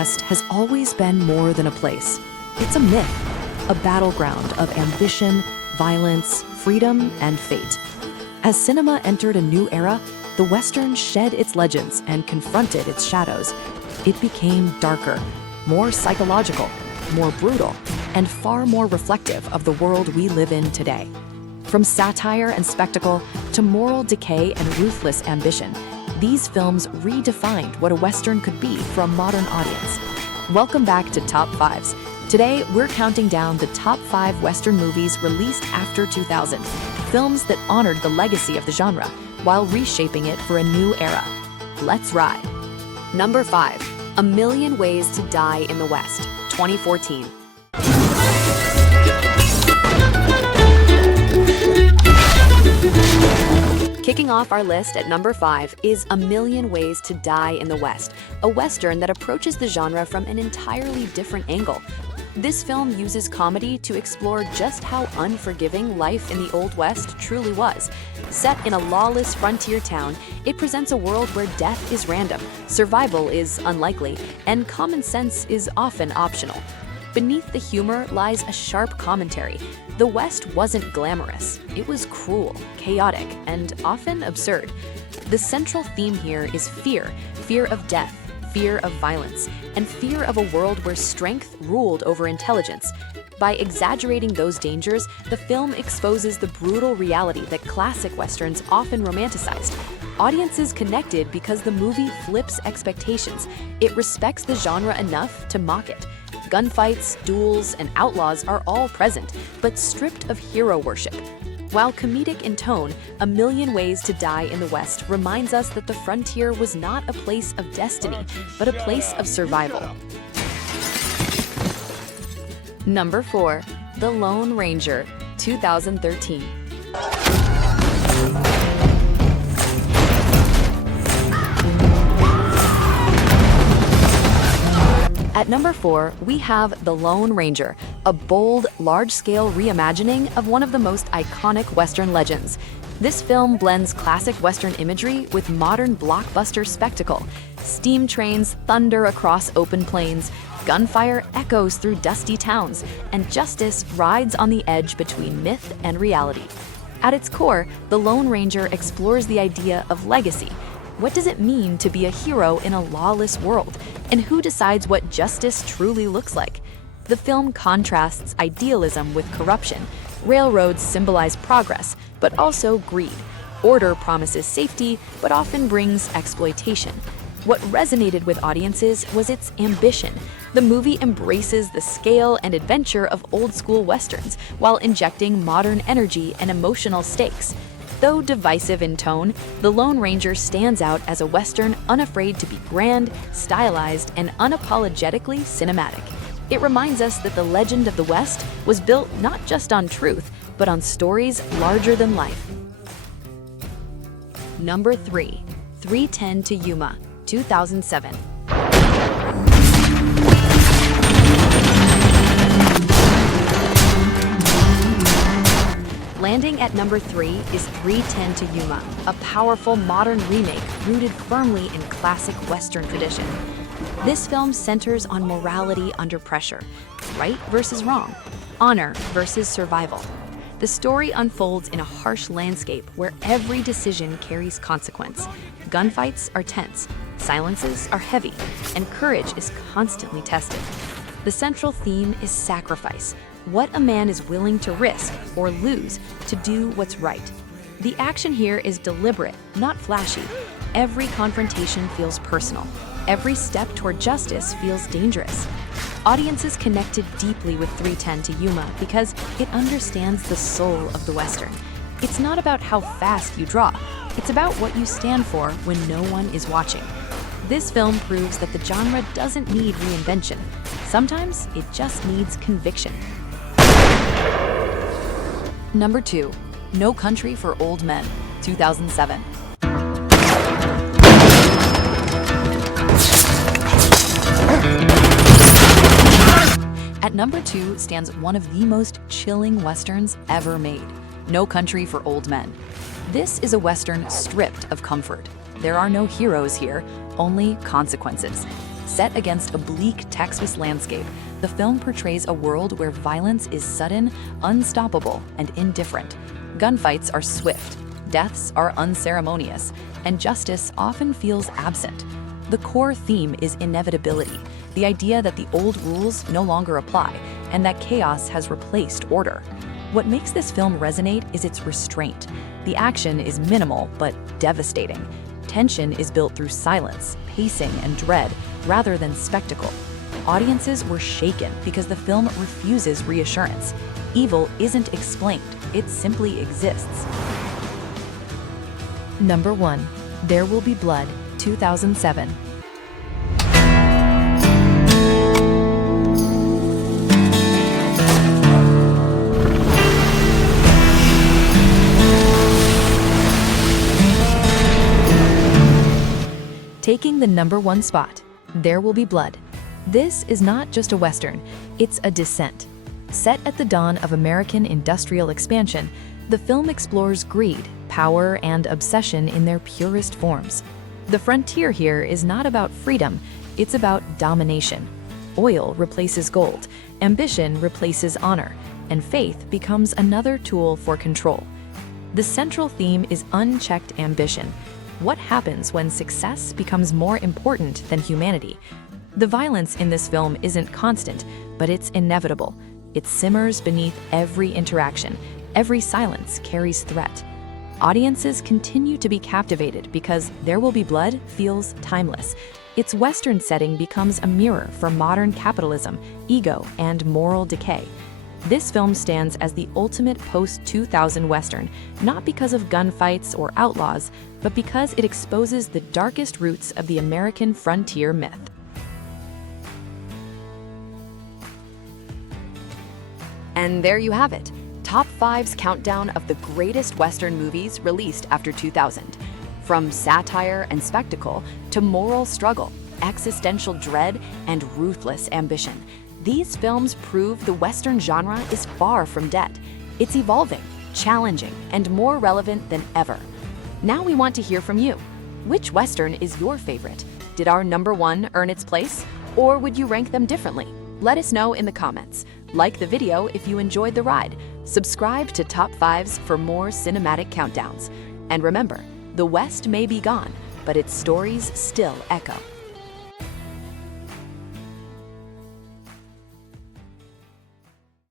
West has always been more than a place. It's a myth, a battleground of ambition, violence, freedom, and fate. As cinema entered a new era, the Western shed its legends and confronted its shadows. It became darker, more psychological, more brutal, and far more reflective of the world we live in today. From satire and spectacle to moral decay and ruthless ambition, these films redefined what a Western could be for a modern audience. Welcome back to Top 5s. Today, we're counting down the top 5 Western movies released after 2000, films that honored the legacy of the genre while reshaping it for a new era. Let's ride. Number 5, A Million Ways to Die in the West, 2014. Kicking off our list at number 5 is A Million Ways to Die in the West, a Western that approaches the genre from an entirely different angle. This film uses comedy to explore just how unforgiving life in the Old West truly was. Set in a lawless frontier town, it presents a world where death is random, survival is unlikely, and common sense is often optional. Beneath the humor lies a sharp commentary. The West wasn't glamorous. It was cruel, chaotic, and often absurd. The central theme here is fear of death, fear of violence, and fear of a world where strength ruled over intelligence. By exaggerating those dangers, the film exposes the brutal reality that classic Westerns often romanticized. Audiences connected because the movie flips expectations. It respects the genre enough to mock it. Gunfights, duels, and outlaws are all present, but stripped of hero worship. While comedic in tone, A Million Ways to Die in the West reminds us that the frontier was not a place of destiny, but a place of survival. Number 4, The Lone Ranger, 2013. At number 4, we have The Lone Ranger, a bold, large-scale reimagining of one of the most iconic Western legends. This film blends classic Western imagery with modern blockbuster spectacle. Steam trains thunder across open plains, gunfire echoes through dusty towns, and justice rides on the edge between myth and reality. At its core, The Lone Ranger explores the idea of legacy. What does it mean to be a hero in a lawless world? And who decides what justice truly looks like? The film contrasts idealism with corruption. Railroads symbolize progress, but also greed. Order promises safety, but often brings exploitation. What resonated with audiences was its ambition. The movie embraces the scale and adventure of old-school Westerns while injecting modern energy and emotional stakes. Though divisive in tone, The Lone Ranger stands out as a Western unafraid to be grand, stylized, and unapologetically cinematic. It reminds us that the legend of the West was built not just on truth, but on stories larger than life. Number 3, 3:10 to Yuma, 2007. Landing at number 3 is 3:10 to Yuma, a powerful modern remake rooted firmly in classic Western tradition. This film centers on morality under pressure, right versus wrong, honor versus survival. The story unfolds in a harsh landscape where every decision carries consequence. Gunfights are tense, silences are heavy, and courage is constantly tested. The central theme is sacrifice. What a man is willing to risk or lose to do what's right. The action here is deliberate, not flashy. Every confrontation feels personal. Every step toward justice feels dangerous. Audiences connected deeply with 3:10 to Yuma because it understands the soul of the Western. It's not about how fast you draw. It's about what you stand for when no one is watching. This film proves that the genre doesn't need reinvention. Sometimes it just needs conviction. Number 2, No Country for Old Men, 2007. At number 2 stands one of the most chilling Westerns ever made, No Country for Old Men. This is a Western stripped of comfort. There are no heroes here, only consequences. Set against a bleak Texas landscape, the film portrays a world where violence is sudden, unstoppable, and indifferent. Gunfights are swift, deaths are unceremonious, and justice often feels absent. The core theme is inevitability, the idea that the old rules no longer apply, and that chaos has replaced order. What makes this film resonate is its restraint. The action is minimal but devastating. Tension is built through silence, pacing, and dread, rather than spectacle. Audiences were shaken because the film refuses reassurance. Evil isn't explained, it simply exists. Number 1. There Will Be Blood, 2007. Taking the number 1 spot, There Will Be Blood. This is not just a Western, it's a descent. Set at the dawn of American industrial expansion, the film explores greed, power, and obsession in their purest forms. The frontier here is not about freedom, it's about domination. Oil replaces gold, ambition replaces honor, and faith becomes another tool for control. The central theme is unchecked ambition. What happens when success becomes more important than humanity? The violence in this film isn't constant, but it's inevitable. It simmers beneath every interaction. Every silence carries threat. Audiences continue to be captivated because There Will Be Blood feels timeless. Its Western setting becomes a mirror for modern capitalism, ego, and moral decay. This film stands as the ultimate post-2000 Western, not because of gunfights or outlaws, but because it exposes the darkest roots of the American frontier myth. And there you have it, Top 5's countdown of the greatest Western movies released after 2000. From satire and spectacle to moral struggle, existential dread, and ruthless ambition, these films prove the Western genre is far from dead. It's evolving, challenging, and more relevant than ever. Now we want to hear from you. Which Western is your favorite? Did our number 1 earn its place? Or would you rank them differently? Let us know in the comments. Like the video if you enjoyed the ride. Subscribe to Top 5s for more cinematic countdowns. And remember, the West may be gone, but its stories still echo.